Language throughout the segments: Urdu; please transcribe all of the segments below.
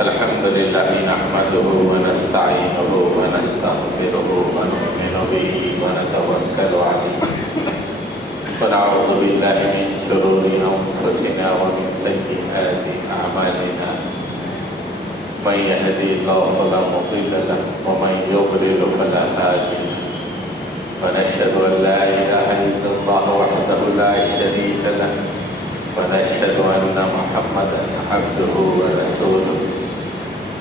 الحمد لله نحمده ونستعينه ونستغفره ونؤمن به ونتوكل عليه ونعوذ بالله من شرور أنفسنا ومن سيئات أعمالنا من يهدي الله فلا مضل له ومن يضلل فلا هادي له ونشهد أن لا إله إلا الله وحده لا شريك له ونشهد أن محمدا عبده ورسوله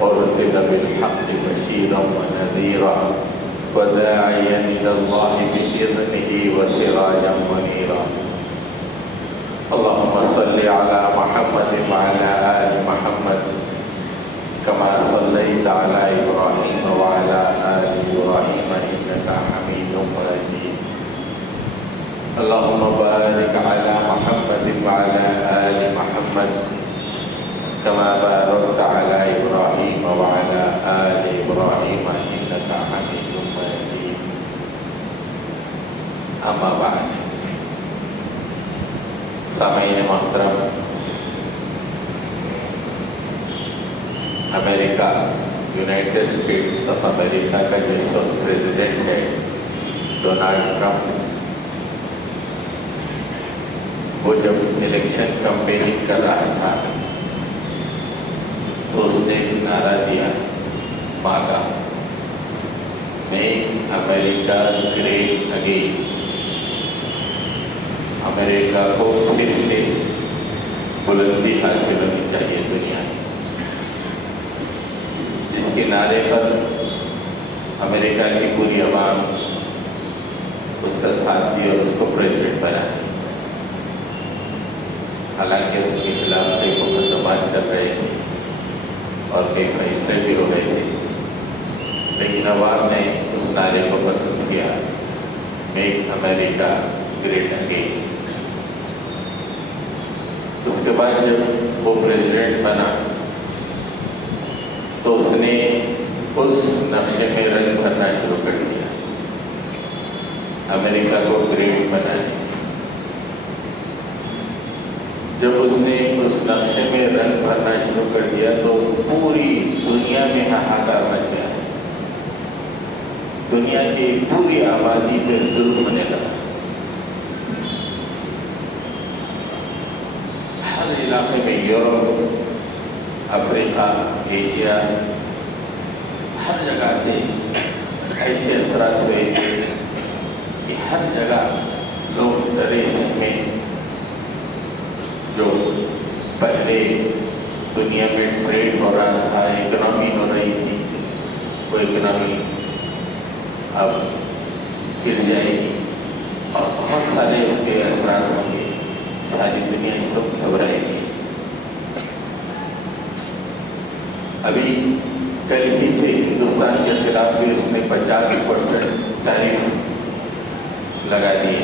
أرسل بالحق بشيرا ونذيرا وداعيا إلى الله بإذنه وسراجا منيرا اللهم صل على محمد وعلى آل محمد كما صليت على إبراهيم وعلى آل إبراهيم إنك حميد مجيد اللهم بارك على محمد وعلى آل محمد كما باركت على إبراهيم وعلى آل إبراهيم إنك حميد مجيد أما بعد سامعین محترم، امریکہ یونائٹڈ اسٹیٹس آف امریکہ کا جو اس وقت پریزیڈنٹ ہے ڈونلڈ ٹرمپ، وہ جب الیکشن کمپیننگ کر رہا تھا تو اس نے ایک نعرہ دیا ماگا، میک امریکہ گریٹ اگین۔ امریکہ کو پھر سے بلندی حاصل ہونی چاہیے دنیا میں، جس کے نعرے پر امریکہ کی پوری عوام اس کا ساتھ دی اور اس کو پریزیڈنٹ بنا۔ حالانکہ اس کے خلاف کئی مقدمات چل رہے تھے اور کئی فیصلے بھی ہو رہے تھے، لیکن عوام نے اس نعرے کو پسند کیا، میک امریکہ گریٹ اگین۔ اس کے بعد جب وہ پریزیڈنٹ بنا تو اس نے اس نقشے میں رنگ بھرنا شروع کر دیا، امریکہ کو گریٹ بنانے۔ جب اس نے اس نقشے میں رنگ بھرنا شروع کر دیا تو پوری دنیا میں ہاہاکار مچ گیا، دنیا کی پوری آبادی پہ ظلم ہونے لگا۔ ہر علاقے میں، یورپ، افریقہ، ایشیا، ہر جگہ سے ایسے اثرات ہوئے کہ ہر جگہ لوگ ڈرے سہمے۔ جو پہلے دنیا میں ٹریڈ ہو رہا تھا، اکنامی ہو رہی تھی، وہ اکنامی اب گر جائے گی اور بہت سارے اس کے اثرات ہوں گے، ساری دنیا اس وقت گھبرائے گی۔ ابھی کل ہی سے ہندوستان کے خلاف بھی اس نے 50% ٹیرف لگا دیے۔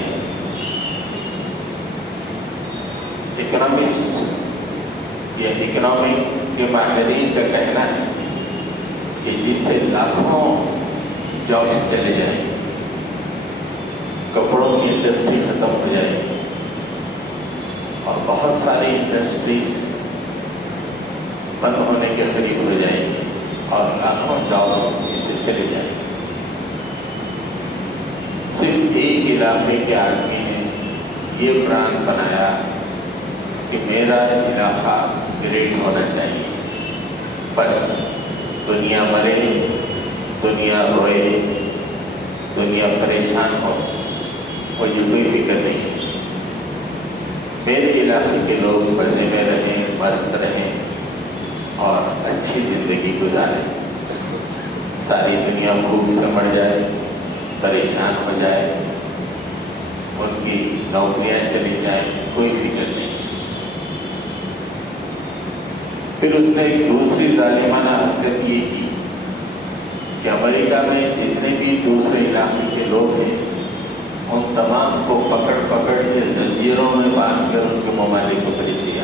اکنامسٹ یا اکنامی کے ماہرین کا کہنا ہے کہ جس سے لاکھوں جابس چلے جائیں، کپڑوں کی انڈسٹری ختم ہو جائے گی اور بہت ساری انڈسٹریز بند ہونے کے قریب ہو جائیں گی اور لاکھوں جابس اس سے چلے جائیں گے۔ صرف ایک علاقے کے آدمی نے یہ پلان بنایا کہ میرا علاقہ گریٹ ہونا چاہیے، بس دنیا مرے، دنیا روئے، دنیا پریشان ہو، مجھے کوئی فکر نہیں ہے، میرے علاقے کے لوگ مزے میں رہیں، مست رہیں اور اچھی زندگی گزاریں، ساری دنیا بھوک سے مر جائے، پریشان ہو جائے، ان کی نوکریاں چلی جائیں، کوئی فکر نہیں۔ پھر اس نے ایک دوسری ظالمانہ حرکت یہ کی کہ امریکہ میں جتنے بھی دوسرے علاقے کے لوگ ہیں ان تمام کو پکڑ پکڑ کے زنجیروں میں باندھ کر ان کے ممالک کو خرید دیا۔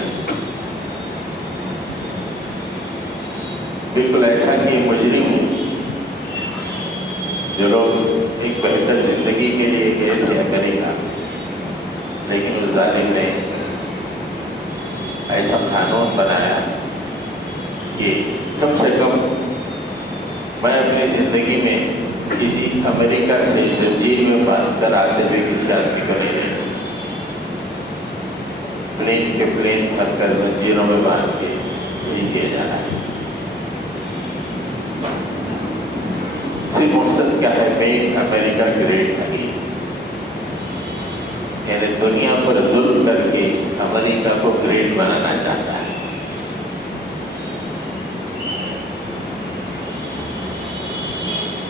بالکل ایسا کہ مجرم جو لوگ ایک بہتر زندگی کے لیے گئے تھے امریکہ، لیکن اس ظالم نے ایسا قانون بنایا کہ کم سے کم میں اپنی زندگی میں کسی امریکہ سے زنجیر میں باندھ کر آتے ہوئے کسی آدمی کو نہیں دیکھا. پلین کے پلین بھر کر زنجیروں میں باندھ کے وہی دیا جانا ہے. صرف مقصد کیا ہے؟ میک امریکہ گریٹ اگین. یعنی دنیا پر ظلم کر کے امریکہ کو گریٹ بنانا چاہتا ہے.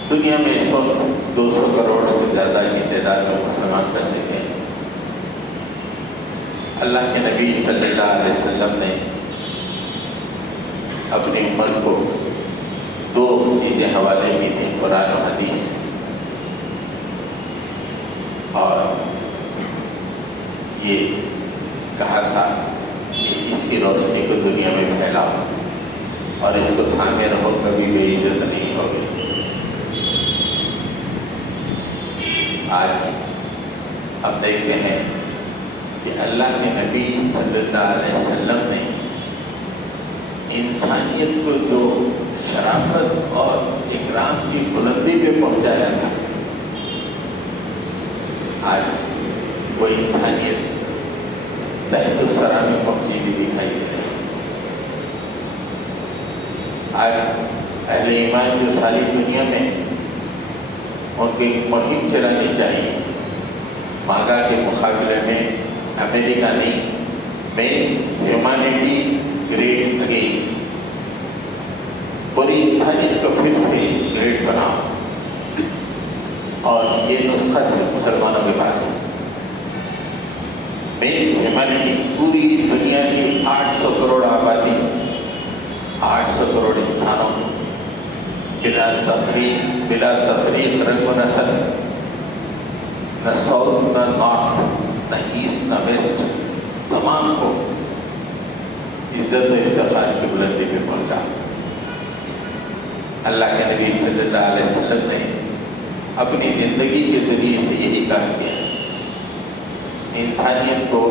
دنیا میں اس وقت 200 کروڑ سے زیادہ کی تعداد میں مسلمان بسے ہیں. اللہ کے نبی صلی اللہ علیہ وسلم نے اپنی امت کو 2 چیزیں حوالے کی تھیں، قرآن و حدیث، اور یہ کہا تھا کہ اس کی روشنی کو دنیا میں پھیلاؤ اور اس کو تھامے رہو، کبھی بے عزت نہیں ہوگی. آج ہم دیکھتے ہیں کہ اللہ کے نبی صلی اللہ علیہ وسلم نے انسانیت کو جو شرافت اور اکرام کی بلندی پہ پہنچایا تھا، آج وہ انسانیت تحت الثری میں پہنچی بھی دکھائی دے رہی ہے. آج اہل ایمان جو ساری دنیا میں ان کو ایک مہم چلانی چاہیے، ماگا کے مقابلے میں امریکہ نہیں، میں ہیومینٹی گریٹ اگین، پوری انسانیت کو پھر سے گریٹ بناؤ. اور یہ نسخہ صرف مسلمانوں کے پاس ہے. میں ہیومینٹی، پوری دنیا کی 800 کروڑ آبادی، 800 کروڑ انسانوں کو بلا تفریق رنگ و نسل، نہ ساؤتھ نہ نارتھ، نہ ایسٹ نہ ویسٹ، تمام کو عزت و افتخار کی بلندی پہ پہنچا. اللہ کے نبی صلی اللہ علیہ وسلم نے اپنی زندگی کے ذریعے سے یہی کام کیا، انسانیت کو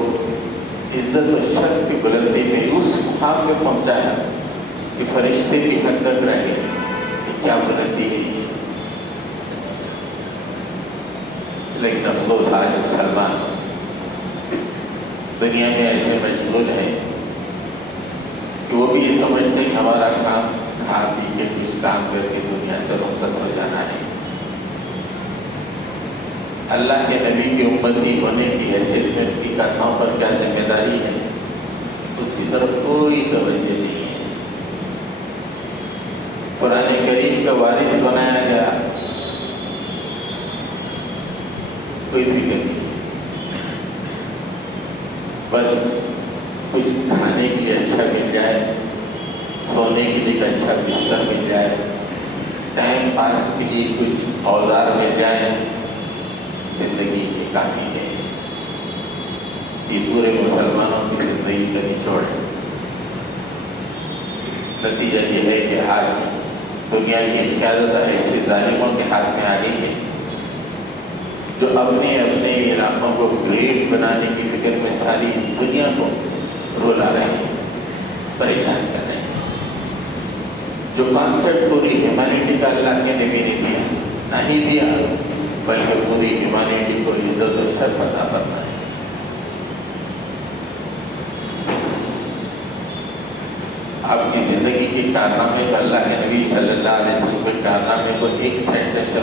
عزت و شرف کی بلندی میں اس مقام پہ پہنچایا کہ فرشتے بھی حد تک رہ گئے کہ کیا بلندی ہے یہ. لیکن افسوس آج مسلمان دنیا میں ایسے مشغول ہیں کہ وہ بھی یہ سمجھتے ہیں ہمارا کام کھا پی کے کچھ کام کر کے دنیا سے رخصت ہو جانا ہے. اللہ کے نبی کی امتی ہونے کی حیثیت میں ان کی کارناموں پر کیا ذمہ داری ہے، اس کی طرف کوئی توجہ نہیں ہے. قرآن کریم کا وارث بنایا گیا، کوئی فکر نہیں. بس کچھ کھانے کے لیے اچھا مل جائے، سونے کے لیے اچھا بستر مل جائے، ٹائم پاس کے لیے کچھ اوزار مل جائیں، زندگی کی کافی ہے. یہ پورے مسلمانوں کی زندگی کا نچوڑ ہے. نتیجہ یہ ہے کہ آج دنیا کی قیادت ایسے ظالموں کے ہاتھ میں آ گئی ہے جو اپنے اپنے علاقوں کو گریٹ بنانے کی فکر میں ساری دنیا کو رلا رہے ہیں، پریشان کر رہے ہیں. جو کانسیپٹ پوری ہیومینٹی کا اللہ کے نبی نے دیا، نہیں دیا، بلکہ پوری ہیومینٹی کو عزت و شرف عطا کرنا ہے. آپ کی زندگی کے کارنامے کو اللہ کے نبی صلی اللہ علیہ وسلم کے کارنامے کو ایک سینٹنس میں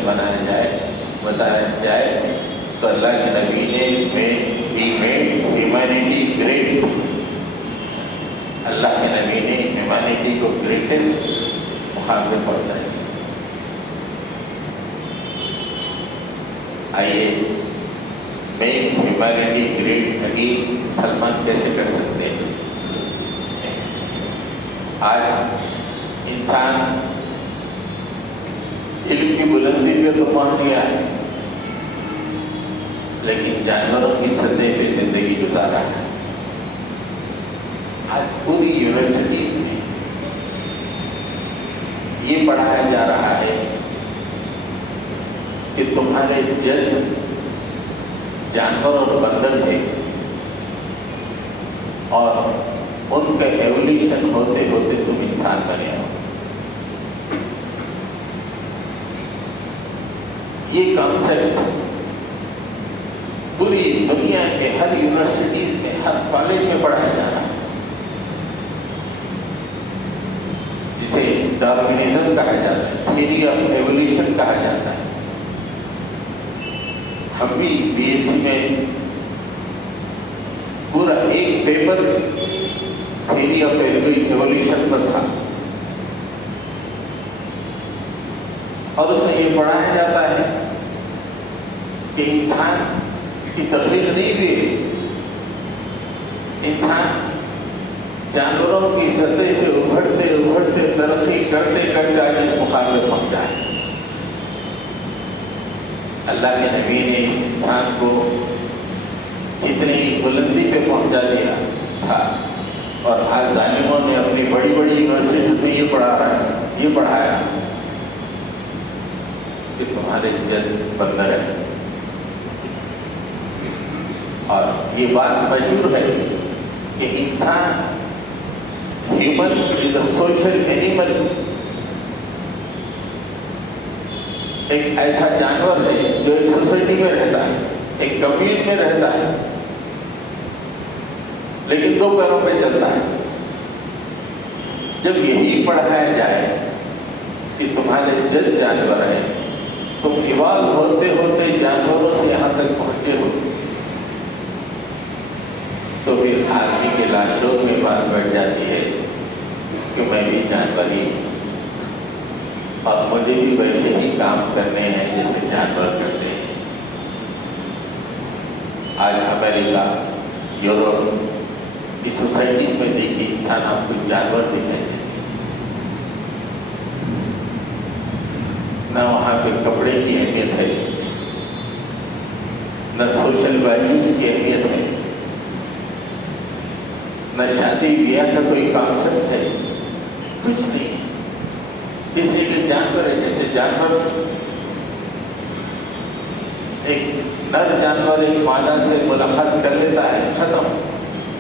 بتایا جائے تو اللہ کے نبی نے میڈ ہیومینٹی گریٹ. اللہ کے نبی نے ہیومینٹی کو گریٹسٹ مقام پہ پہنچایا. آئیے میک ہیومینٹی گریٹ اگین مسلمان کیسے کر سکتے ہیں؟ آج انسان علم کی بلندی پہ تو پہنچ گیا ہے، لیکن جانوروں کی سطح پہ زندگی گزار رہا ہے. آج پوری یونیورسٹیز میں یہ پڑھایا جا رہا ہے کہ تمہارے جد جانور اور بندر تھے، اور ان انسان بنے ہو. یہ کانسیپٹ پوری دنیا کے ہر یونیورسٹیز میں، ہر کالج میں پڑھایا جا رہا ہے، جسے ڈارونزم کہا جاتا ہے، تھیوری آف ایولیوشن کہا جاتا ہے. ہم بھی بی ایس سی میں پورا ایک پیپر تھیوری آف ایولیوشن پر تھا، اور اس میں یہ پڑھایا جاتا ہے کہ انسان کی تخلیق نہیں ہوئی، انسان جانوروں کی سطح سے ابھرتے ابھرتے ترقی کرتے کرتے آج اس مقام پہ پہنچا ہے. اللہ کے نبی نے اس انسان کو کتنی بلندی پہ پہنچا دیا تھا، اور آج ظالموں نے اپنی بڑی بڑی یونیورسٹیز میں یہ پڑھایا کہ تمہارے جد بندر ہے. اور یہ بات مشہور ہے کہ انسان human is a social animal, ایک ایسا جانور ہے جو ایک سوسائٹی میں رہتا ہے، ایک کمیون میں رہتا ہے، لیکن دو پیروں پہ چلتا ہے. جب یہی پڑھایا جائے کہ تمہارے جد جانور ہیں، تم ایوالو ہوتے ہوتے جانوروں سے یہاں تک پہنچے ہو، تو پھر آدمی کے لاشوں میں بات بیٹھ جاتی ہے کہ میں بھی جانور ہی ہوں، اور مجھے بھی ویسے ہی کام کرنے ہیں جیسے جانور کرتے ہیں. آج امریکہ، یورپ کی سوسائٹیز میں دیکھیے، انسان آپ کو جانور دکھائی دیتے، نہ وہاں پہ کپڑے کی اہمیت ہے، نہ سوشل ویلیوز کی اہمیت ہے، نہ شادی بیاہ کا کوئی کانسیپٹ ہے، کچھ نہیں ہے. اس لیے کہ جانور ہے، جیسے جانور ایک نر جانور ایک مادہ سے ملاقات کر لیتا ہے، ختم.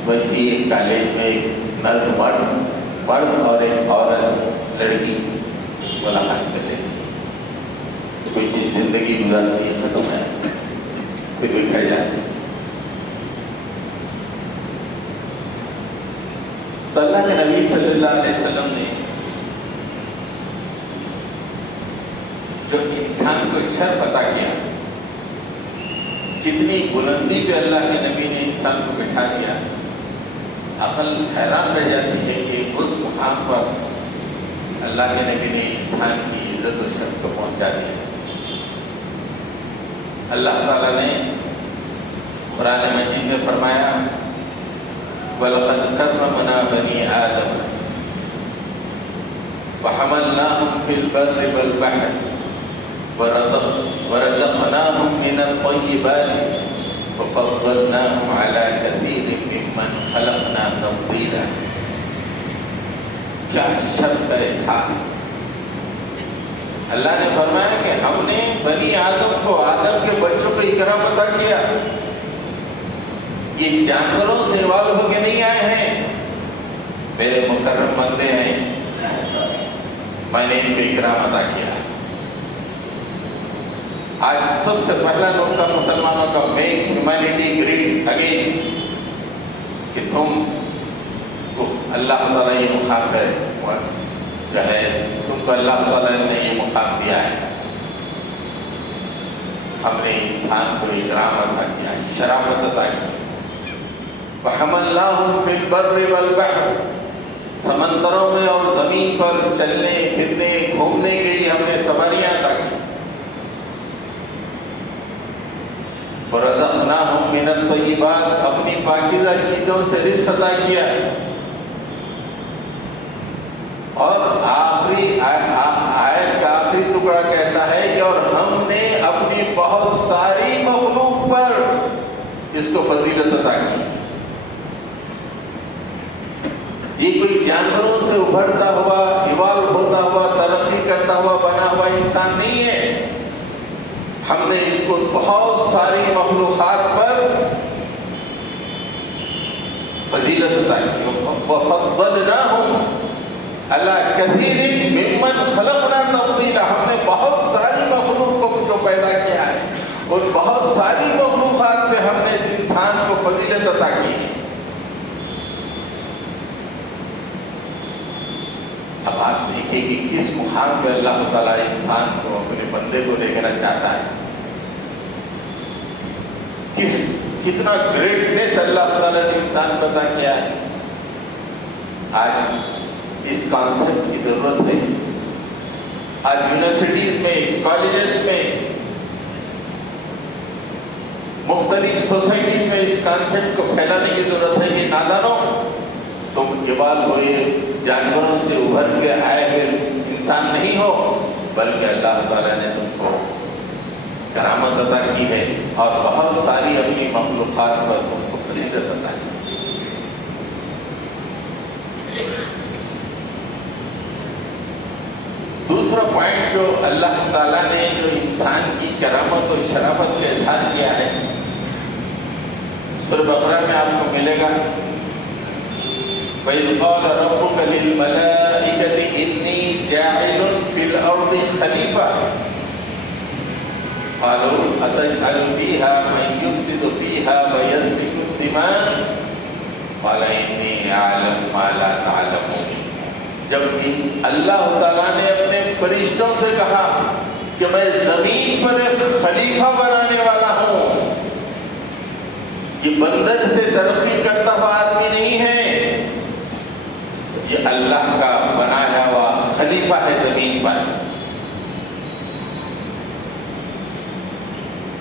ویسے ایک کالج میں ایک مرد اور ایک عورت لڑکی ملاقات کر لیتے، کوئی زندگی گزارتی ہے، ختم ہے، پھر بکھر جاتی. تو اللہ کے نبی صلی اللہ علیہ وسلم نے جو انسان کو شرف عطا کیا، کتنی بلندی پہ اللہ کے نبی نے انسان کو بٹھا دیا، عقل حیران رہ جاتی ہے کہ اس مقام پر اللہ کے نبی نے انسان کی عزت و شرف کو پہنچا دیا. اللہ تعالیٰ نے قرآن مجید میں فرمایا وَلَقَدْ كَرَّمْنَا بَنِي آدَمَ وَحَمَلْنَاهُمْ فِي الْبَرِّ وَالْبَحْرِ وَرَزَقْنَاهُمْ مِنَ الطَّيِّبَاتِ وَفَضَّلْنَاهُمْ عَلَى كَثِيرٍ مِّمَّنْ خَلَقْنَا تَفْضِيلًا. کیا شرف ہے تھا. اللہ نے فرمایا کہ ہم نے بنی آدم کو، آدم کے بچوں کو اکرام عطا کیا. یہ جانوروں سے ایوالو ہو کے نہیں آئے ہیں، میرے مکرم بندے ہیں، میں نے ان کو اکرام عطا کیا. آج سب سے پہلا نقطہ مسلمانوں کا میک ہیومینٹی گریٹ اگین، کہ تم کو اللہ تعالیٰ یہ مقام ہے جو ہے، تم کو اللہ تعالیٰ نے یہ مقام دیا ہے. ہم نے انسان کو اکرام عطا کیا، شرافت عطا کی. وَحَمَلْنَاهُمْ فِي الْبَرِّ وَالْبَحْرِ، سمندروں میں اور زمین پر چلنے پھرنے گھومنے کے لیے ہم نے سواریاں عطا کی. وَرَزَقْنَاهُمْ مِنَ الطَّيِّبَاتِ، اپنی پاکیزہ چیزوں سے رزق عطا کیا. اور آخری آیت کا آخری ٹکڑا کہتا ہے کہ اور ہم نے اپنی بہت ساری مخلوق پر اس کو فضیلت عطا کی. یہ کوئی جانوروں سے ابھرتا ہوا، ایوالو ہوتا ہوا، ترقی کرتا ہوا، بنا ہوا انسان نہیں ہے. ہم نے اس کو بہت ساری مخلوقات پر فضیلت عطا کی. وَفَضَّلْنَاهُمْ اللہ کثیر ممن خلقنا تفضیلا، ہم نے بہت ساری مخلوق کو جو پیدا کیا ہے، اور بہت ساری مخلوقات پہ ہم نے اس انسان کو فضیلت عطا کی ہے۔ اب آپ دیکھیں کہ کس مقام پہ اللہ تعالیٰ انسان کو، اپنے بندے کو لے کر چاہتا ہے، کتنا گریٹنس اللہ تعالیٰ نے انسان کو عطا کیا ہے۔ آج اس کانسیپٹ کی ضرورت ہے۔ آج یونیورسٹیز میں، کالجز میں، مختلف سوسائٹیز میں اس کانسیپٹ کو پھیلانے کی ضرورت ہے کہ نادانوں، تم جبال ہوئے جانوروں سے ابھر کے آئے ہوئے انسان نہیں ہو، بلکہ اللہ تعالیٰ نے تم کو کرامت عطا کی ہے اور بہت ساری اپنی مخلوقات پر تم کو فضیلت عطا کی۔ دوسرا پوائنٹ جو اللہ تعالیٰ نے جو انسان کی کرامت اور شرافت کا اظہار کیا ہے، سورہ بقرہ میں آپ کو ملے گا، وَإِذْ قَالَ رَبُّكَ لِلْمَلَائِكَةِ إِنِّي جَاعِلٌ فِي الْأَرْضِ خَلِيفَةً قَالُوا أَتَجْعَلُ فِيهَا مَن يُفْسِدُ فِيهَا وَيَسْفِكُ الدِّمَاءَ قَالَ إِنِّي أَعْلَمُ مَا لَا تَعْلَمُونَ۔ جب اللہ تعالیٰ نے اپنے فرشتوں سے کہا کہ میں زمین پر ایک خلیفہ بنانے والا ہوں، یہ بندر سے ترقی کرتا ہوا آدمی نہیں ہے، یہ اللہ کا بنایا ہوا خلیفہ ہے زمین پر،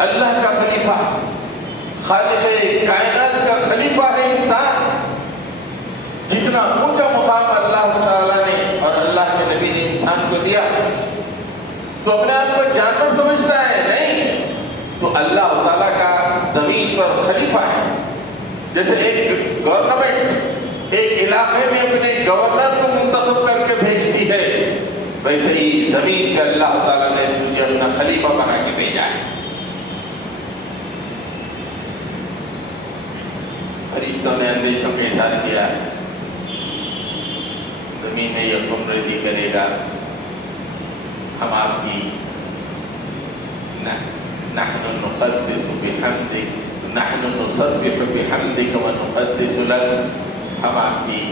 اللہ کا خلیفہ، خالق کائنات کا خلیفہ ہے انسان۔ جتنا اونچا مقام اللہ تعالیٰ نے اور اللہ کے نبی نے انسان کو دیا، تو اپنے آپ کو جانور سمجھتا ہے؟ نہیں، تو اللہ تعالیٰ کا زمین پر خلیفہ ہے۔ جیسے ایک گورنمنٹ ایک علاقے میں اپنے گورنر کو منتخب کر کے بھیجتی ہے، ویسے ہی زمین پہ اللہ تعالیٰ نے تجھے اپنا خلیفہ بنا کے بھیجا ہے۔ فرشتوں نے اندیشوں کا اظہار کیا ہے، زمین میں یہ حکم ریزی کرے گا، ہم آپ کی نحن نقدس بحمدک، نحن نسبح بحمدک ونقدس لک، ہم آپ کی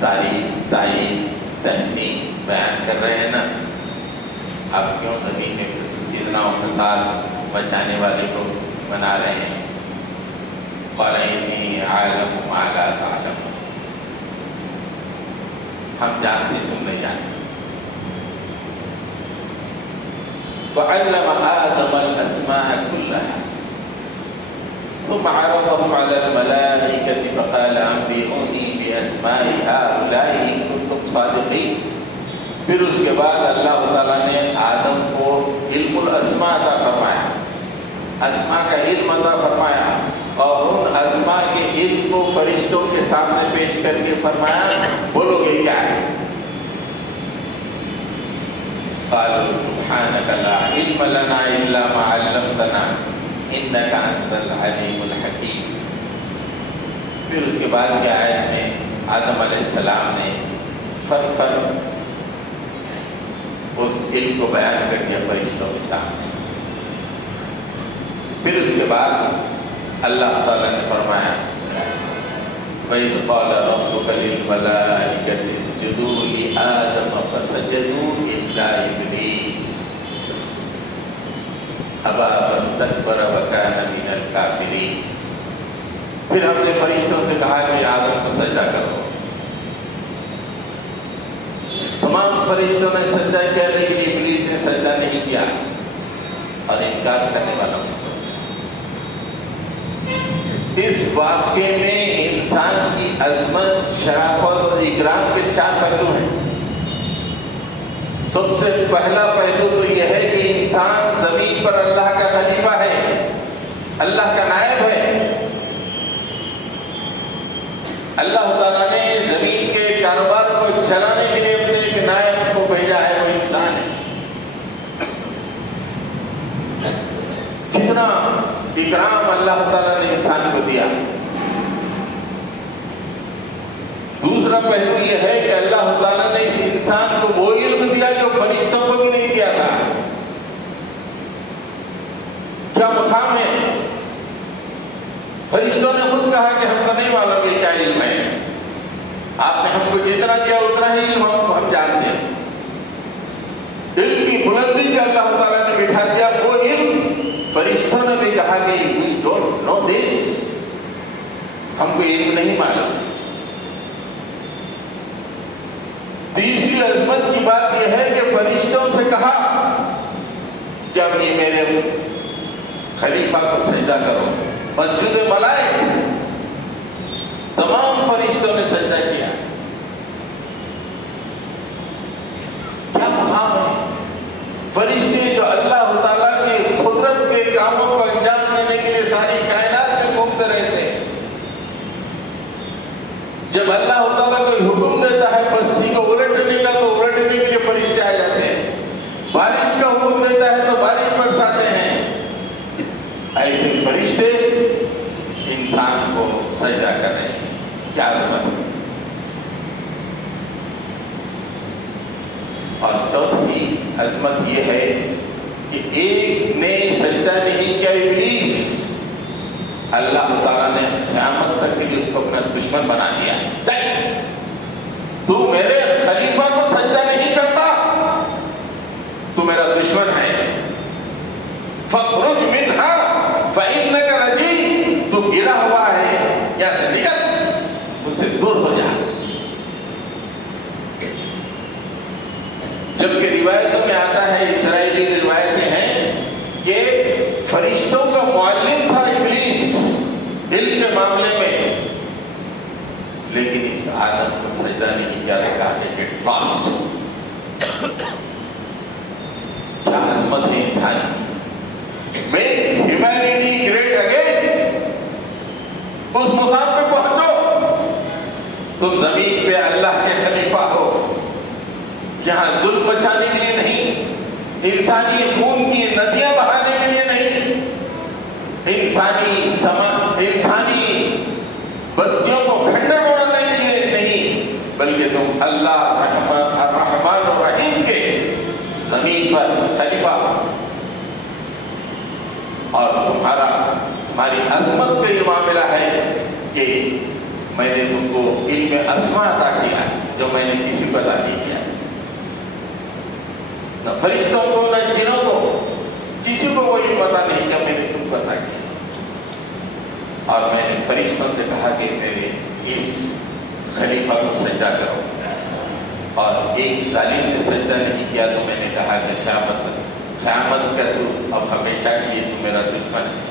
تعریف، تعین، تحسین بیان کر رہے ہیں نا، آپ کیوں زمین میں فتنہ و فساد مچانے والے کو بنا رہے ہیں؟ قال انی عالم ما لا تعلمون، ہم جانتے تم نہیں جانتے۔ وعلم آدم الأسماء كلها ثم عرضهم على الملائكة فقال أنبئوني بأسماء هؤلاء إن كنتم صادقين۔ پھر اس کے بعد اللہ تعالیٰ نے آدم کو علم الاسماء عطا فرمایا، اسماء کا علم عطا فرمایا، اور ان اسماء کے علم کو فرشتوں کے سامنے پیش کر کے فرمایا بولو گے کیا ہے؟ قالوا سبحانك لا علم لنا الا ما علمتنا انك انت العليم الحكيم۔ پھر اس کے بعد کی آیت میں آدم علیہ السلام نے فرق اس علم کو بیان کر دیا فرشتوں کے سامنے۔ پھر اس کے بعد اللہ تعالیٰ نے فرمایا وَإِذْ قَالَ رَبُّكَ لِلْمَلَائِكَةِ اسْجُدُوا لِآدَمَ فَسَجَدُوا إِلَّا إِبْلِيسَ أَبَىٰ وَاسْتَكْبَرَ وَكَانَ مِنَ الْكَافِرِينَ۔ پھر ہم نے فرشتوں سے کہا کہ آدم کو سجدہ کرو، تمام فرشتوں نے سجدہ کیا، لیکن ابلیس نے سجدہ نہیں کیا اور انکار کرنے والا مسلم۔ اس واقعے میں انسان کی عظمت، شرافت اور اکرام کے 4 پہلو ہیں۔ سب سے پہلا پہلو تو یہ ہے کہ انسان زمین پر اللہ کا خلیفہ ہے، اللہ کا نائب ہے۔ اللہ تعالیٰ نے زمین کے کاروبار کو چلانے کے لیے اپنے ایک نائب کو بھیجا ہے، وہ انسان ہے۔ کتنا اکرام اللہ تعالیٰ نے انسان کو دیا۔ دوسرا دوسرا پہلو یہ ہے کہ اللہ تعالیٰ نے اس انسان کو وہ علم دیا جو فرشتوں کو بھی نہیں دیا تھا. کیا مقام ہے؟ فرشتوں نے خود کہا کہ ہم کو نہیں معلوم یہ کیا علم ہے، آپ نے ہم کو جتنا دیا اتنا ہی علم ہم جانتے ہیں. علم کی بلندی پہ اللہ تعالیٰ نے بٹھا دیا وہ علم. فرشتوں نے بھی کہا کہ we don't know this، ہم کو علم نہیں معلوم. تیسری عظمت کی بات یہ ہے کہ فرشتوں سے کہا جب یہ میرے خلیفہ کو سجدہ کرو. مسجد ملائک تمام فرشتوں نے سجدہ کیا. کیا مقام ہے؟ فرشتے جو اللہ تعالیٰ کی قدرت کے کاموں کو انجام دینے کے لیے ساری کائنات میں گھومتے رہتے ہیں. جب اللہ تعالیٰ کوئی حکم دیتا ہے بستی کو الٹنے کا تو الٹنے کے لیے فرشتے آ جاتے ہیں. بارش کا حکم دیتا ہے تو بارش برساتے ہیں. ایسے فرشتے انسان کو سجدہ کر رہے ہیں. کیا عظمت ہے. اور چوتھی عظمت یہ ہے کہ ایک نے سجدہ نہیں کیا ابلیس، اللہ تعالیٰ نے قیامت تک کے لیے اس کو اپنا دشمن بنا دیا. تو میرے خلیفہ کو سجدہ نہیں کرتا تو میرا دشمن ہے. فَاخْرُجْ مِنْهَا فَإِنَّكَ رَجِيمٌ، تو گرا ہوا ہے، یہاں سے نکل، اس سے دور ہو جا. جبکہ روایتوں میں آتا ہے، اسرائیلی روایتیں ہیں کہ فرشتوں کا معلم تھا ابلیس علم کے معاملے میں، لیکن اس آدم کو سجدہ نہیں کیا، کہا کہ گیٹ لاسٹ. کیا عظمت ہے انسان کی. Make humanity great again. اس مقام پہ پہنچو. تم زمین پہ اللہ کے خلیفہ ہو، جہاں ظلم بچانے کے لیے نہیں، انسانی خون کی ندیاں بہانے کے لیے نہیں، انسانی بستیوں کو کھنڈر بنانے کے لیے نہیں، بلکہ تم اللہ الرحمن الرحیم کے زمین پر خلیفہ. اور ہماری عظمت کا یہ معاملہ ہے کہ میں نے تم کو علم اسماء عطا کیا جو میں نے کسی کو عطا نہیں کیا. نہ فرشتوں کو نہ جنوں کو، کسی کو کوئی پتا نہیں کہ میں نے تم کو عطا کیا. اور میں نے فرشتوں سے کہا کہ میرے اس خلیفہ کو سجدہ کرو، اور ایک ظالم نے سجدہ نہیں کیا تو میں نے کہا کہ قیامت کا تو اب ہمیشہ کے لیے تو میرا دشمن ہے.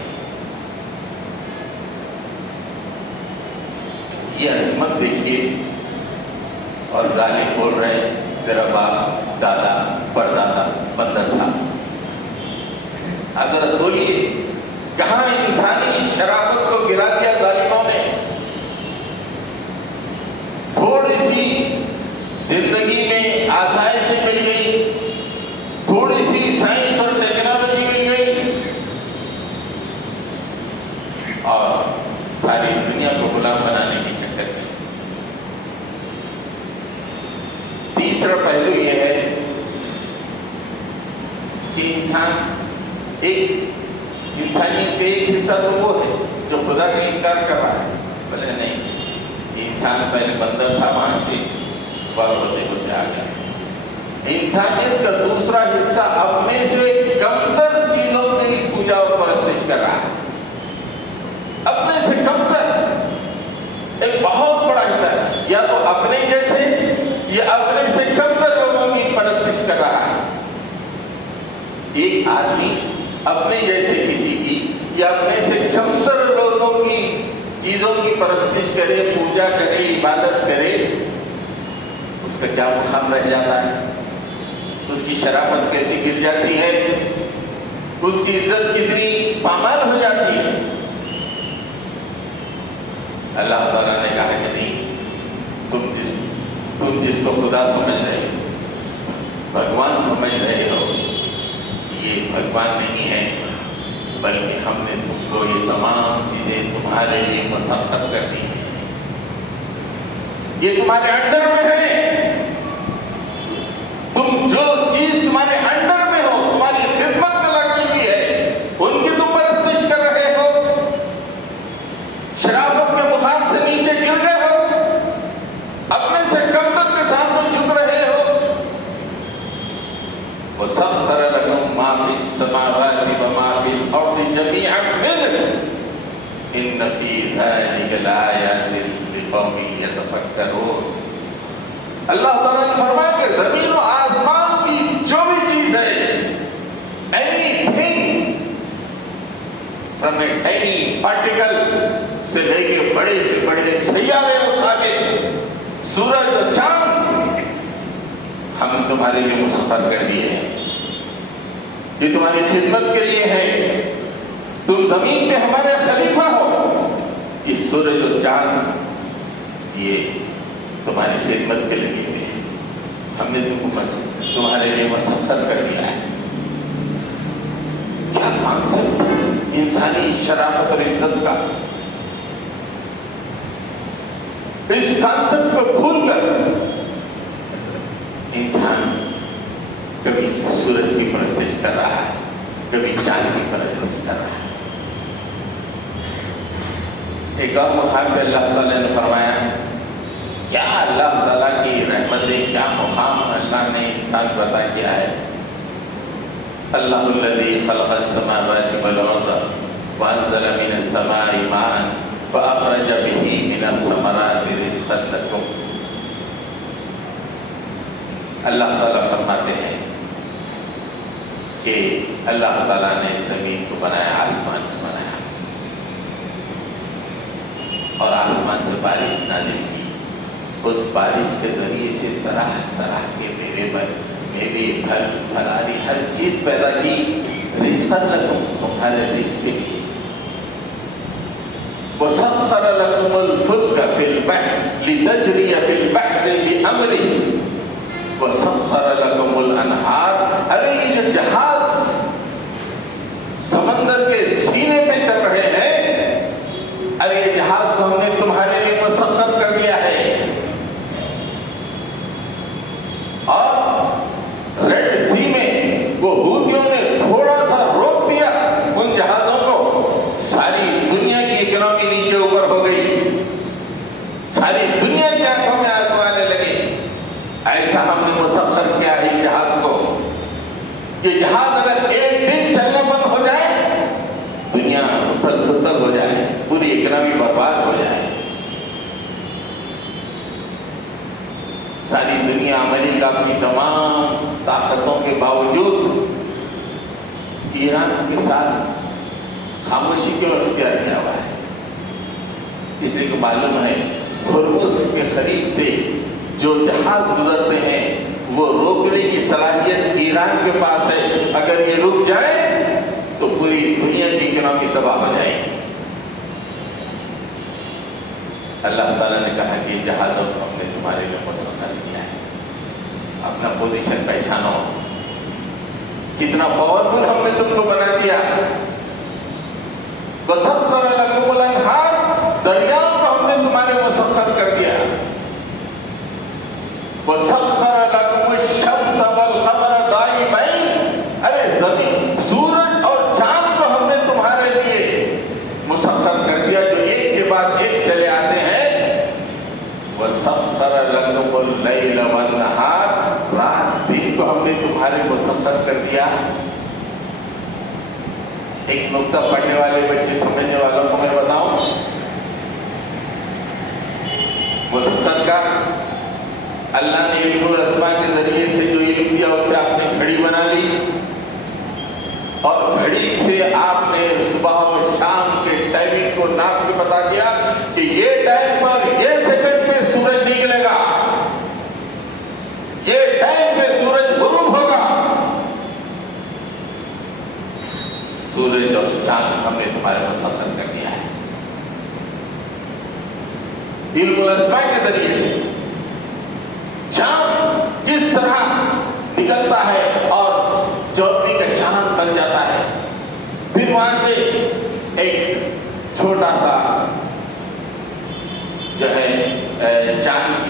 یہ عظمت دیکھیے. اور ظالم بول رہے ہیں تیرا باپ دادا پردادا بندر تھا. اگر بولیے کہاں انسانی شرافت کو گرا دیا ظالموں نے. تھوڑی سی زندگی میں آسائشیں مل گئی، تھوڑی سی سائنس اور ٹیکنالوجی مل گئی، اور ساری دنیا کو غلام بنانے کے چکر میں. تیسرا پہلو یہ ہے کہ انسانیت کا ایک حصہ تو وہ ہے جو خدا کا انکار کر رہا ہے. بولے نہیں، یہ انسان پہلے بندر تھا، وہاں سے بڑا ہوتے ہوتے آ گیا. انسانیت کا دوسرا حصہ اپنے سے کمتر چیزوں کی پوجا اور پرستش کر رہا ہے. اپنے سے کمتر ایک بہت بڑا حصہ ہے، یا تو اپنے جیسے یا اپنے سے کمتر لوگوں کی پرستش کر رہا ہے. ایک آدمی اپنے جیسے کسی کی یا اپنے سے کمتر لوگوں کی چیزوں کی پرستش کرے، پوجا کرے، عبادت کرے، اس کا کیا مقام رہ جاتا ہے؟ اس کی شرافت کیسی گر جاتی ہے؟ اس کی عزت کتنی پامال ہو جاتی ہے؟ اللہ تعالیٰ نے کہا کہ نہیں، تم جس کو خدا سمجھ رہے ہو، بھگوان سمجھ رہے ہو، یہ بھگوان نہیں ہے، بلکہ ہم نے تم کو یہ تمام چیزیں تمہارے لیے مسخر کر دی ہیں. یہ تمہارے انڈر میں ہے. تم جو چیز تمہارے انڈر میں ہو، تمہاری خدمت میں لگی ہوئی ہے، ان کی تم پرستش کر رہے ہو. شرافت کے مقام سے نیچے گر گئے ہو، اپنے سے کمتر کے سامنے جھک رہے ہو. وَسَخَّرَ لَكُم مَّا فِي السَّمَاوَاتِ وَمَا فِي الْأَرْضِ جَمِيعًا مِّنْهُ إِنَّ فِي ذَلِكَ لَآيَاتٍ لِقَوْمٍ يَتَفَكَّرُونَ. اللہ تعالیٰ نے فرمایا کہ زمین و آسمان کی جو بھی چیز ہے، any thing from a tiny particle سے لے کے بڑے سے بڑے سیارے اور ثابت، سورج اور چاند، ہم تمہارے لیے مسخر کر دیے ہیں. یہ تمہاری خدمت کے لیے ہے. تم زمین پہ ہمارے خلیفہ ہو. یہ سورج اور چاند یہ تمہاری خدمت کے لیے ہوئے ہیں. ہم نے تم کو تمہارے لیے مسخر کر دیا ہے. کیا کانسیپٹ انسانی شرافت اور عزت کا. اس کانسیپٹ کو بھول کر انسان کبھی سورج کی پرستش کر رہا ہے، کبھی چاند کی پرستش کر رہا ہے. ایک اور مقام پہ اللہ تعالیٰ نے فرمایا، کیا اللہ تعالیٰ کی رحمت ہے، کیا مقام اللہ نے انسان بتا کیا ہے. اللہ الذی خلق السماوات والارض وانزل من السماء ماء فاخرج به من الثمرات رزقا لكم. اللہ تعالیٰ فرماتے ہیں کہ اللہ تعالیٰ نے زمین کو بنایا، آسمان کو بنایا، اور آسمان سے بارش نازل کی. اس بارش کے ذریعے سے طرح طرح کے میوے پھل پھلاری ہر چیز پیدا کی. رزقا لکم، تمہارے رزق کے لیے. وسخر لکم الفلک فی البحر لتجری فی البحر بامرہ وسخر لکم الانہار. ارے یہ جو جہاز سمندر کے سینے پہ چل رہے ہیں، ارے یہ جہاز کو ہم نے تمہارے لیے مسخر کر دیا ہے. اور ریڈ سی میں وہ حوثیوں نے تھوڑا سا روک دیا ان جہازوں کو، ساری دنیا کی اکنامی نیچے اوپر ہو گئی، ساری دنیا کی آنکھوں میں آنسو آنے لگے. ایسا ہم نے مسخر کیا ہے جہاز کو. یہ جہاز اگر ایک دن چلنا بند ہو جائے، دنیا اتھل پتھل ہو جائے، پوری اکنامی برباد ہو جائے. ساری دنیا، امریکہ اپنی تمام طاقتوں کے باوجود ایران کے ساتھ خاموشی کیوں اختیار کیا ہوا ہے؟ اس لیے کہ معلوم ہے ہرمز کے قریب سے جو جہاز گزرتے ہیں وہ روکنے کی صلاحیت ایران کے پاس ہے. اگر یہ رک جائے تو پوری دنیا کی اکنامی تباہ ہو جائے گی. اللہ تعالیٰ نے کہا کہ جہازوں کو ہم نے تمہارے لیے مسخر کیا ہے. اپنا پوزیشن پہچانو، کتنا پاورفل ہم نے تم کو بنا دیا. وسخر لکم الانہار، دریاؤں کو ہم نے تمہارے مسخر کر دیا. وسخر لکم الشمس والقمر دائبین، ارے زمین، سورج اور چاند کو ہم نے تمہارے لیے مسخر کر دیا جو ایک کے بعد ایک چلے آتے ہیں. وسخر لکم اللیل والنہار، رات دن کو ہم نے تمہارے مسخر کر دیا. ایک نقطہ پڑھنے والے بچے سمجھنے والوں کو میں بتاؤں. مسخر کا اللہ نے علم الاسماء کے ذریعے سے جو علم دیا اس سے آپ نے گھڑی بنا لی، اور گھڑی سے آپ نے صبح و شام کے ٹائمنگ کو ناپ کے بتا دیا کہ یہ ٹائم پر یہ سیکنڈ میں سورج نکلے گا، یہ ٹائم پہ سورج غروب ہوگا. سورج اور چاند ہم نے تمہارے مسخر کر دیا ہے علم الاسماء کے ذریعے سے. چاند جس طرح نکلتا ہے اور چودھویں کا چاند بن جاتا ہے، پھر وہاں سے ایک چھوٹا سا جو ہے چاند کی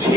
6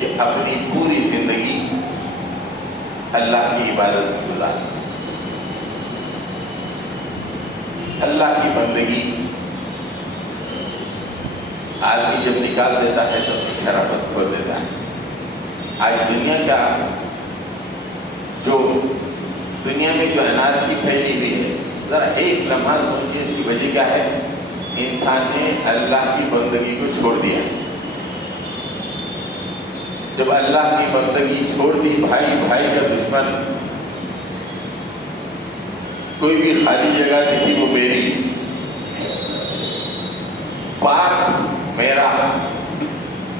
کہ اپنی پوری زندگی اللہ کی عبادت گزار، اللہ کی بندگی۔ آدمی جب نکال دیتا ہے تو اپنی شرافت کھو دیتا ہے۔ آج دنیا کا جو دنیا میں جو انارکی پھیلی ہوئی ہے، ذرا ایک لمحہ سوچیے اس کی وجہ کیا ہے؟ انسان نے اللہ کی بندگی کو چھوڑ دیا۔ جب اللہ کی بندگی چھوڑ دی، بھائی بھائی کا دشمن، کوئی بھی خالی جگہ دیکھی وہ میری، پارک میرا،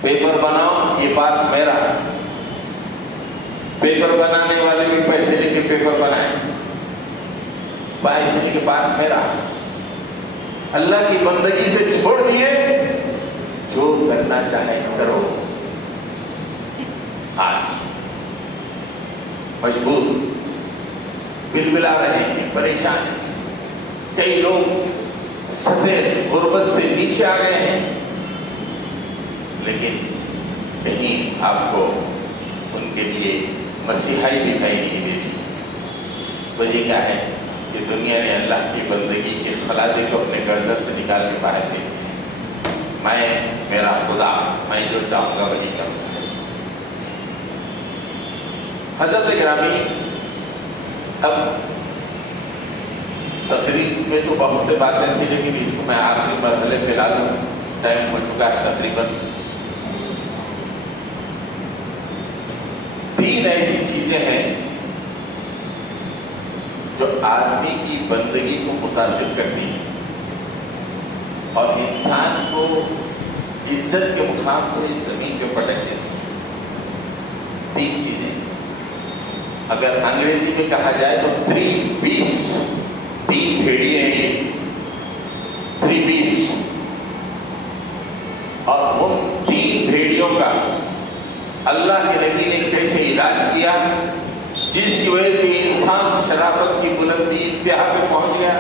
پیپر بناؤ یہ پارک میرا، پیپر بنانے والے بھی پیسے لے کے پیپر بنائیں، پیسے لے کے پارک میرا۔ اللہ کی بندگی سے چھوڑ دیے، جو کرنا چاہے کرو۔ آج مجبور بلبلا رہے ہیں، پریشان ہیں، کئی لوگ سطح غربت سے نیچے آ گئے ہیں، لیکن کہیں آپ کو ان کے لیے مسیحائی دکھائی نہیں دیتی۔ وجہ کیا ہے کہ دنیا نے اللہ کی بندگی کے خلادے کو اپنے گردن سے نکال کے باہر پھینک دیا۔ میں میرا خدا، میں جو چاہوں گا وہی کروں گا۔ حضرت گرامی، اب تقریب میں تو بہت سے باتیں تھیں، لیکن اس کو میں آخری مرحلے پہ لا دوں، ٹائم ہو چکا ہے تقریباً۔ تین ایسی چیزیں ہیں جو آدمی کی بندگی کو متاثر کرتی ہیں اور انسان کو عزت کے مقام سے زمین پہ پٹک دیتی ہیں۔ تین چیزیں، اگر انگریزی میں کہا جائے تو 3 P's، 3 بھیڑیے ہیں یہ، 3 P's، اور ان 3 بھیڑیوں کا اللہ کے نبی نے کیسے علاج کیا، جس کی وجہ سے انسان شرافت کی بلندی انتہا پہ پہنچ گیا،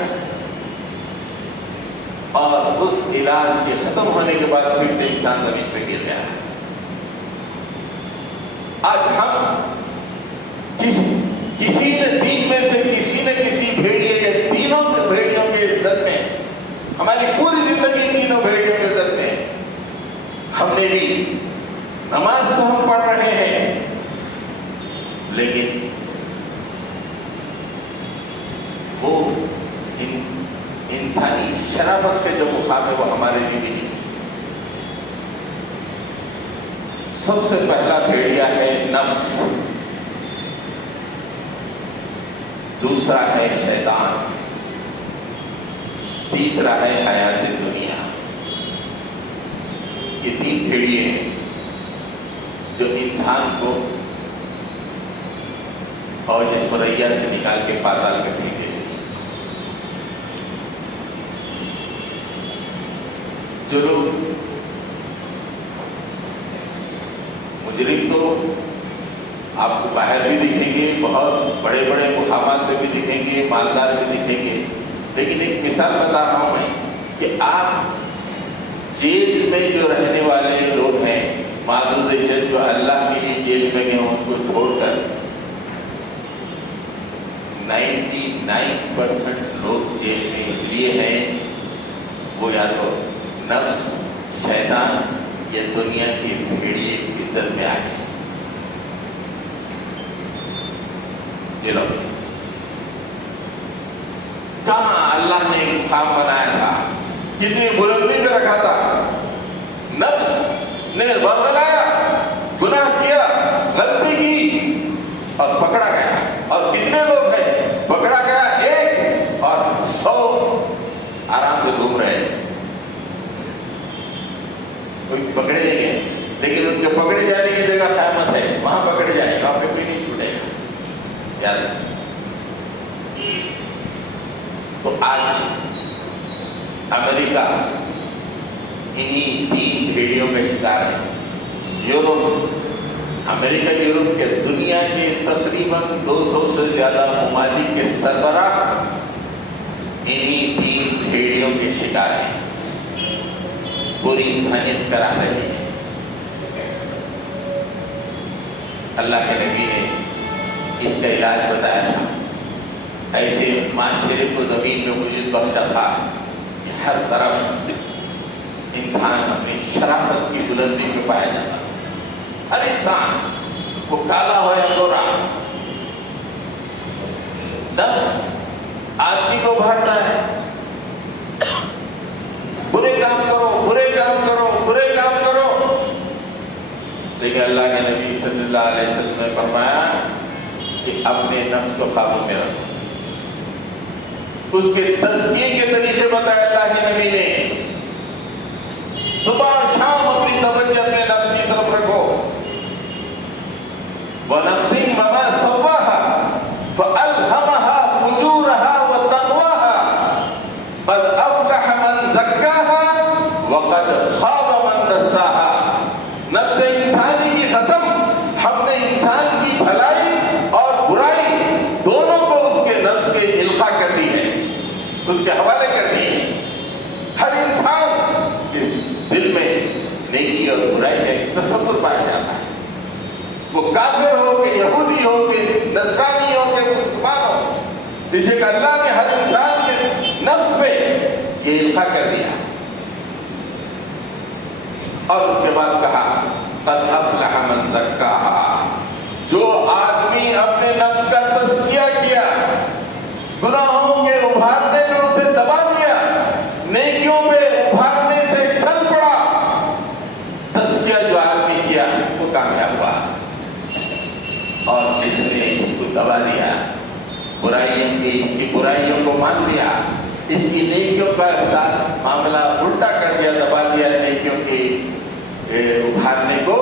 اور اس علاج کے ختم ہونے کے بعد پھر سے انسان زمین پہ گر گیا۔ آج ہم کسی نے دین میں سے کسی نہ کسی بھیڑیے کے، تینوں بھیڑیوں کے عزت میں، ہماری پوری زندگی تینوں بھیڑیوں کے عزت میں، ہم نے بھی نماز تو ہم پڑھ رہے ہیں، لیکن وہ انسانی شرافت کے جو مقام ہے وہ ہمارے لیے بھی نہیں۔ سب سے پہلا بھیڑیا ہے نفس، دوسرا ہے شیطان، تیسرا ہے حیات دنیا۔ یہ 3 بھیڑیے ہیں جو انسان کو اوج ثریا سے نکال کے پاتال میں پھینک دیتے ہیں۔ جو لوگ مجرم تو آپ کو باہر بھی دکھیں گے، بہت بڑے بڑے مقامات پہ بھی دکھیں گے، مالدار بھی دکھیں گے، لیکن ایک مثال بتا رہا ہوں میں کہ آپ جیل میں جو رہنے والے لوگ ہیں، معدود چند جو اللہ کے لیے جیل میں گئے ان کو چھوڑ کر 99% لوگ جیل میں اس لیے ہیں، وہ یا تو نفس، شیطان یا دنیا کی بھیڑیے کی عزت میں آ گئے۔ جیلوں میں کہاں اللہ نے ایک مقام بنایا تھا، کتنی بلندی پہ رکھا تھا، نفس نے بغلایا، گناہ کیا، غلطی کی اور پکڑا گیا، اور کتنے لوگ ہیں پکڑا گیا 1 اور 100 آرام سے گھوم رہے ہیں، کوئی پکڑے نہیں گئے، لیکن ان کے پکڑے جانے کی جگہ قیامت ہے، وہاں پکڑے جائیں گے، وہاں پہ کوئی نہیں چھوٹے گا۔ یاد تو آج امریکہ انہی 3 بھیڑیوں کا شکار ہے۔ یورپ، امریکہ یورپ کے دنیا کے تقریباً 200 سے زیادہ ممالک کے سربراہ انہی 3 بھیڑیوں کے شکار ہیں۔ پوری انسانیت کرا رہی ہے۔ اللہ کے نبی نے اس کا علاج بتایا تھا، ایسے معاشرے کو زمین میں وجود بخشا تھا کہ ہر طرف انسان اپنی شرافت کی بلندی پہ پایا جاتا، ہر انسان، وہ کالا ہو یا گورا۔ نفس آدمی کو بھاڑتا ہے، برے کام کرو، برے کام کرو، برے کام کرو، لیکن اللہ کے نبی صلی اللہ علیہ وسلم نے فرمایا کہ اپنے نفس کو قابو میں رکھو۔ اس کے تزکیے کے طریقے بتائے اللہ کے نبی نے، صبح شام اپنی توجہ اپنے نفس کی طرف رکھو۔ وَنَفْسٍ وَمَا سَوَّاهَا فَأَلْهَمَهَا فُجُورَهَا وَتَقْوَاهَا قَدْ أَفْلَحَ مَنْ زَكَّاهَا وَقَدْ خَابَ مَنْ دَسَّاهَا۔ نفس انسانی کی قسم، ہم نے انسان کی بھلائی اور برائی دونوں کو اس کے نفس کے القاء کر دی ہے، اس کے حوالے کر دی ہے۔ ہر انسان اس دل میں نیکی اور برائی کا ایک تصور پایا جاتا ہے، وہ کافر ہو کہ یہودی ہو کہ نصرانی ہو کہ مسلمان ہو، جسے کہ اللہ نے ہر انسان کے نفس پہ یہ القاء کر دیا۔ اور اس کے بعد کہا قد افلح من زکاها، جو آدمی اپنے نفس کا تزکیہ کیا، گناہوں کے ابھارنے میں اسے دبا دیا، نیکیوں پہ ابھارنے سے چل پڑا، تزکیہ جو آدمی کیا وہ کامیاب ہوا۔ اور جس نے اس کو دبا دیا، اس کی برائیوں کو مان لیا، اس کی نیکیوں کا ساتھ معاملہ الٹا کر دیا، دبا دیا نیکیوں کے ابھارنے کو،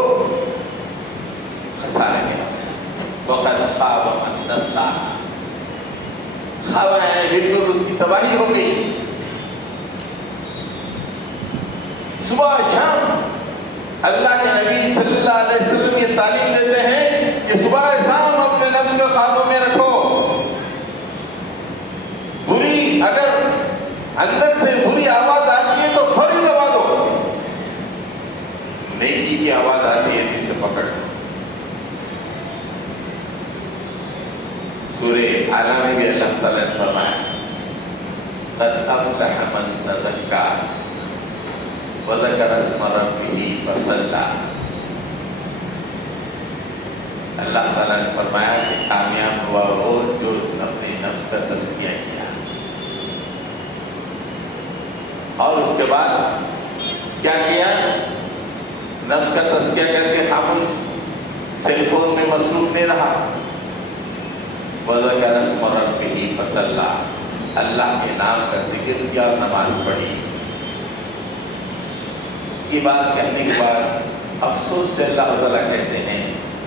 خسارے میں ہو گیا۔ وقد خاب من دساها، خواب ہے بالکل اس کی تباہی ہو گئی۔ صبح شام اللہ کے نبی صلی اللہ علیہ وسلم یہ تعلیم دیتے ہیں کہ صبح شام اپنے نفس کو قابو میں رکھو۔ بری اگر اندر سے بری آواز آتی ہے تو فوری دبا دو، نیکی کی آواز آتی ہے جسے پکڑ لو۔ سورہ اعلیٰ میں بھی اللہ تعالیٰ نے فرمایا قد افلح من تزکا وذکر اسم ربہ فصلی۔ اللہ تعالیٰ نے فرمایا کہ کامیاب ہوا وہ جو اپنے نفس کا تزکیہ کیا، اور اس کے بعد کیا کیا؟ نفس کا تزکیہ کر کے خاموش سیل فون میں مصروف نہیں رہا۔ وذکر اسم ربہ فصلی، اللہ کے نام کا ذکر کیا اور نماز پڑھی۔ یہ بات کہنے کے بعد افسوس سے اللہ تعالیٰ کہتے ہیں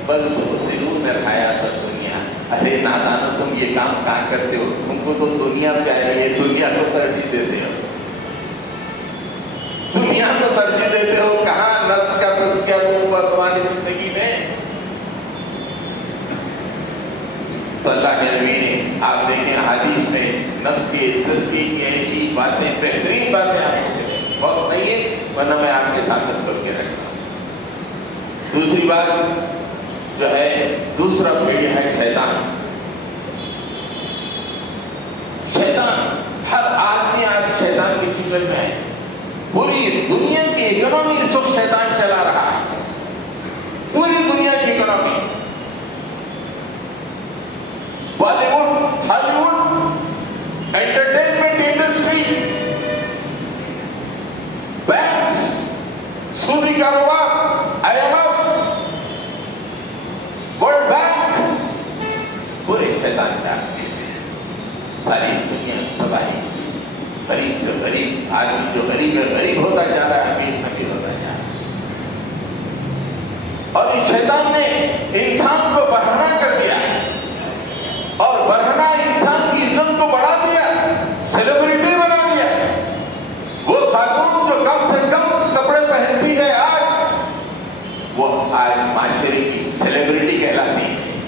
بل تؤثرون الحیات الدنیا، ارے نادانو تم یہ کام کہاں کرتے ہو، تم کو تو دنیا پیاری ہے، دنیا کو ترجیح دیتے ہو، دنیا کو ترجیح دیتے ہو، کہاں نفس کا تزکیہ تم کو تمہاری زندگی میں۔ تو اللہ کے نبی نے، آپ دیکھیں حدیث میں نفس کے تزکیے کی ایسی باتیں، بہترین باتیں آپ کو دیں، وقت نہیں ہے ورنہ میں آپ کے سامنے کر کے رکھتا ہوں۔ دوسری بات جو ہے، دوسرا پیڑھی ہے شیطان۔ شیطان، ہر آدمی آج شیطان کے چنگل میں ہے، پوری دنیا کی اکنامی اس وقت شیطان چلا رہا ہے، پوری دنیا کی economy, Bollywood, Hollywood, entertainment industry, banks, سودی کاروبار، I M F, world bank, پورے شیطان کا ساری دنیا تباہی، غریب سے غریب آدمی جو غریب ہے غریب ہوتا جا رہا ہے، امیر امیر ہوتا جا رہا ہے۔ اور اس شیطان نے انسان کو برہنہ کر دیا، اور برہنہ انسان کی عزت کو بڑھا دیا، سیلیبریٹی بنا دیا۔ وہ خاتون جو کم سے کم کپڑے پہنتی ہے آج، وہ آج معاشرے کی سیلیبریٹی کہلاتی ہے۔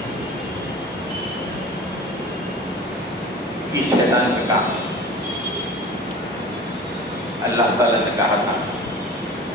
یہ شیطان کا کام ہے۔ اللہ تعالیٰ نے کہا تھا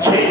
6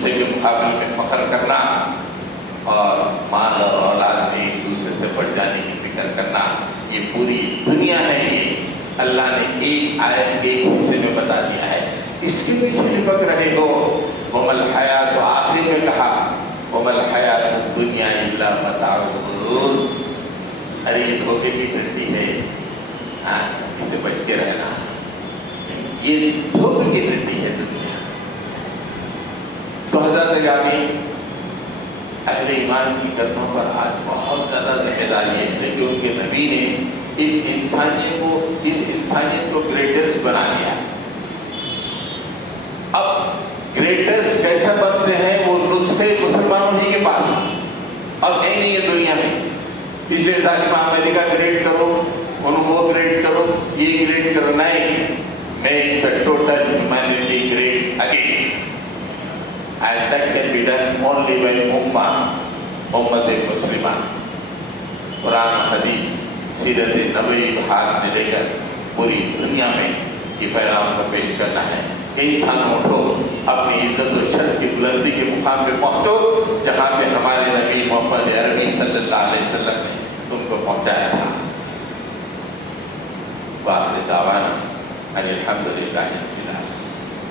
دوسرے کے مقابلے میں فخر کرنا اور مال اور اولاد میں ایک دوسرے سے بڑھ جانے کی فکر کرنا، یہ پوری دنیا ہے، یہ اللہ نے ایک آیت ایک حصے میں بتا دیا ہے۔ اس کے پیچھے لپک رہے ہو۔ وَمَا الْحَيَاةُ، آخر میں کہا وَمَا الْحَيَاةُ الدُّنْيَا إِلَّا مَتَاعُ الْغُرُورِ، ارے یہ دھوکے کی ٹھنڈی ہے، ہاں اسے بچ کے رہنا، یہ دھوکے کی ٹھنڈی ہے دنیا۔ تو حضرت گرامی، اہل ایمان کی قدموں پر آج بہت زیادہ ذمہ داری ہے، اس لیے کہ ان کے نبی نے اس انسانیت کو گریٹسٹ بنا دیا۔ اب گریٹسٹ کیسے بنتے ہیں وہ نسخے مسلمانوں ہی کے پاس اور کہیں نہیں ہے دنیا میں۔ اس لیے ظالم امریکہ گریٹ کرو، انہوں وہ گریٹ کرو، یہ گریٹ کرو، نہیں، make the total humanity great again, and that can be done only by امت مسلمہ۔ قرآن حدیث سیرت نبوی کو ہاتھ میں لے کر پوری دنیا میں یہ پیغام کو پیش کرنا ہے کہ انسانوں اٹھو، اپنی عزت و شرف کی بلندی کے مقام پہ پہنچو جہاں پہ ہمارے نبی محمد عربی صلی اللہ علیہ وسلم نے تم کو پہنچایا تھا۔ وآخر دعوانا ان الحمد للہ رب العالمین۔